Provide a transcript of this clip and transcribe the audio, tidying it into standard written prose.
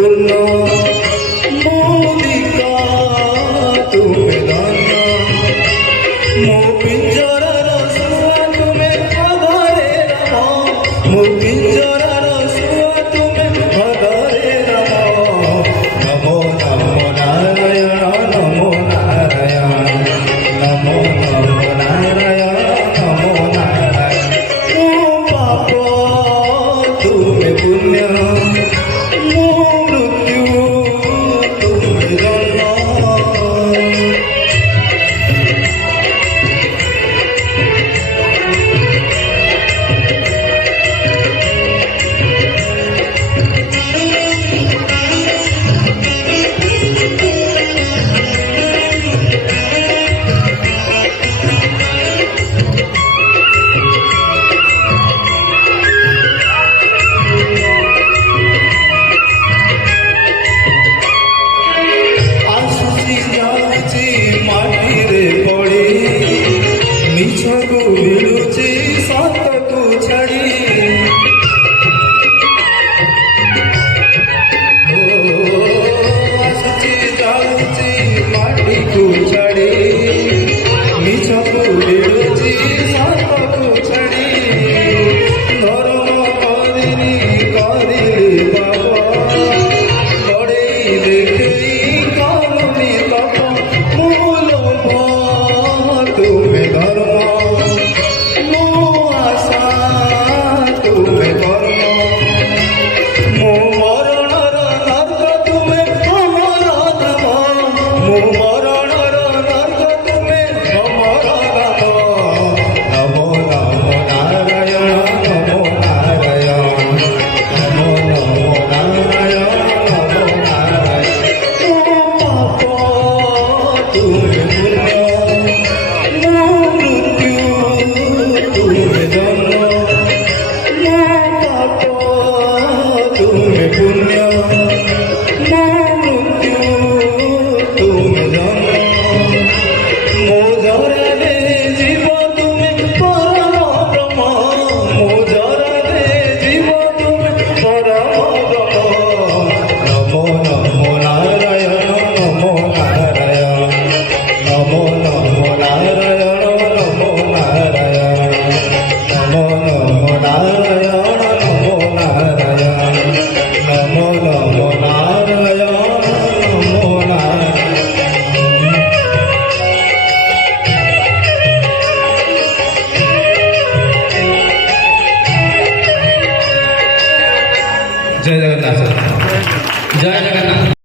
ପୂର୍ଣ୍ଣ ମୋଦିକା ତୁମେ ଧନ୍ୟ ମୋ ପିଞ୍ଜରାର ଶୁଆ ତୁମେ ହୃଦୟରେ ରହ ମୋ ପିଞ୍ଜରାର ଶୁଆ ତୁମେ ହୃଦୟରେ ରହ ନମୋ ନମୋ ନାରାୟଣ ନମୋ ନାରାୟଣ ନମୋ ନମୋ ନାରାୟଣ ନମୋ ନାରାୟଣ ମୋ ପାପ ତୁମେ ପୁଣ୍ୟ ମୋ ମୃତ୍ୟୁ ତୁମେ ଜନ୍ମ ମାଟିରେ ପଡ଼ି ମିଛକୁ ଭିଡ଼ୁଛି ସତକୁ ଛାଡ଼ି ଆସୁଛି ଯାଉଛି ମାଟିକୁ ଛାଡ଼ି ମିଛକୁ ଭିଡ଼ୁଛି ସତକୁ ଛାଡ଼ି ଧର୍ମ କରିନି କରିଲି ବାବା ବଡ଼େଇ ଦେଖେଇ କରୁନି ତପ ତୁମେ ଧର୍ମ ମୋ ଆଶା ତୁମେ ଧର୍ମ ମୋ ମରଣର ନର୍କ ତୁମେ ଅମର ନାମ ମୋ ମରଣର ନର୍କ ତୁମେ ଅମର ନାମ ନମୋ ନମୋ ନାରାୟଣ ନମୋ ନାରାୟଣ ନମୋ ନମୋ ନାରାୟଣ ନମୋ ନାରାୟଣ ମୋ ପାପ ତୁମେ ପୁଣ୍ୟ ତୁମେ ପୁଣ୍ୟ ମୋ ମୃତ୍ୟୁ ତୁମେ ଜନ୍ମ ମୋ ଜରାରେ ଜୀବ ତୁମେ ପରମ ବ୍ରହ୍ମ ମୋ ଜରାରେ ଜୀବ ତୁମେ ପରମ ବ୍ରହ୍ମ ନମୋ ନମୋ ନାରାୟଣ ନମୋ ନାରାୟଣ ନମୋ ନମୋ ନାରାୟଣ ନମୋ ନାରାୟଣ ନମୋ ନମୋ ନାରାୟଣ ନମୋ ନାରାୟଣ ନମୋ ନମୋ ନାରାୟଣ ନମୋ ନାରାୟଣ ଜୟ ଜଗନ୍ନାଥ ଜୟ ଜଗନ୍ନାଥ।